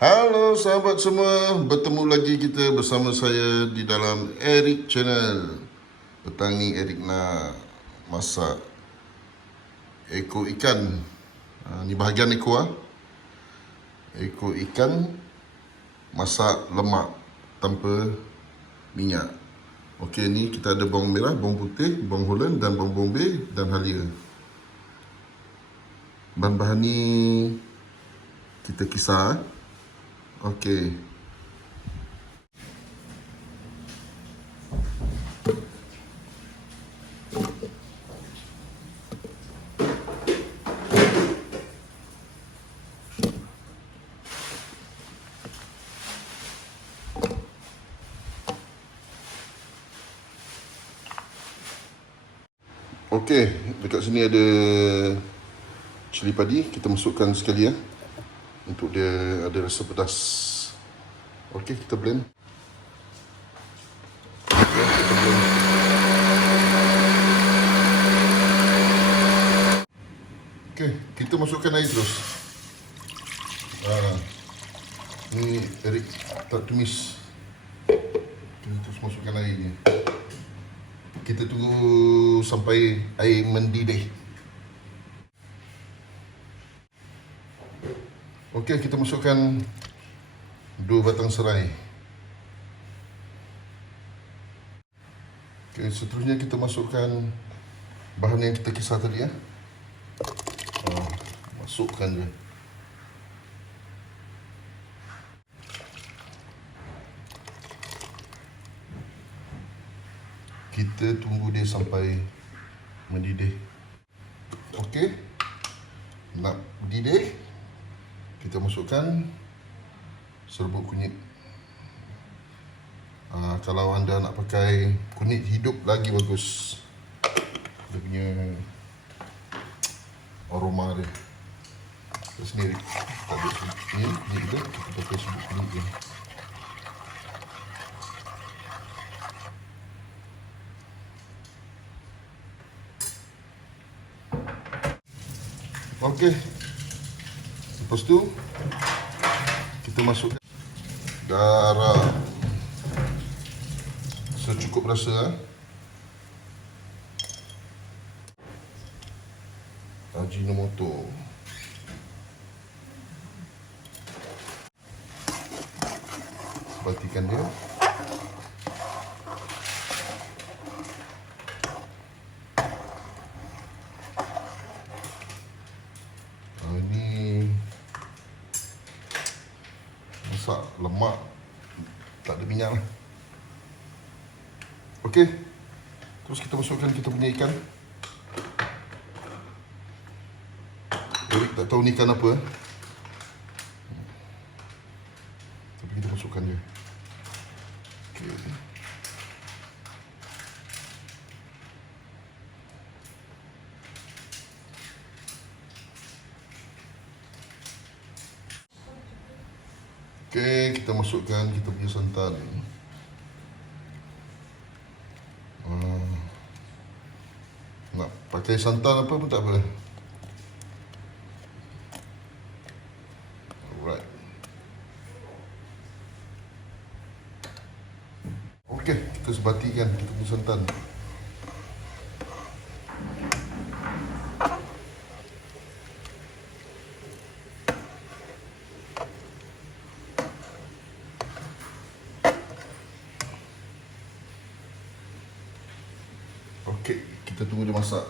Halo sahabat semua, bertemu lagi kita bersama saya di dalam Eric Channel. Petang ni Eric nak masak ekor ikan. Ni bahagian ekor. Ekor ikan masak lemak tanpa minyak. Okey, ni kita ada bawang merah, bawang putih, bawang holland dan bawang bombay dan halia. Bahan-bahan ni kita kisar. Okey. Okey, dekat sini ada cili padi, kita masukkan sekali ya. Untuk dia ada rasa pedas. Okey, kita blend. Okey, kita masukkan air terus. Ni Eric tak tumis. Kita terus masukkan air ni. Kita tunggu sampai air mendidih. Okey, kita masukkan 2 batang serai. Okey, seterusnya kita masukkan bahan yang kita kisar tadi ya. Masukkan je. Kita tunggu dia sampai mendidih. Okey. Nak mendidih, kita masukkan serbuk kunyit. Kalau anda nak pakai kunyit hidup lagi bagus. Dia punya aroma dia. Kita sendiri. Tak ada kunyit dia, kita pakai serbuk kunyit dia. Okey. Lepas tu kita masukkan garam secukup rasa. Ajinomoto. Batikan dia. Ini masak lemak, tak ada minyak lah. Okey, terus kita masukkan kita punya ikan. Eric tak tahu ni ikan apa. Tapi kita masukkan je. Okey. Okey, kita masukkan kita punya santan. Nak pakai santan apa pun tak apa. Alright. Okey, kita sebatikan kita punya santan. Okey, kita tunggu dia masak.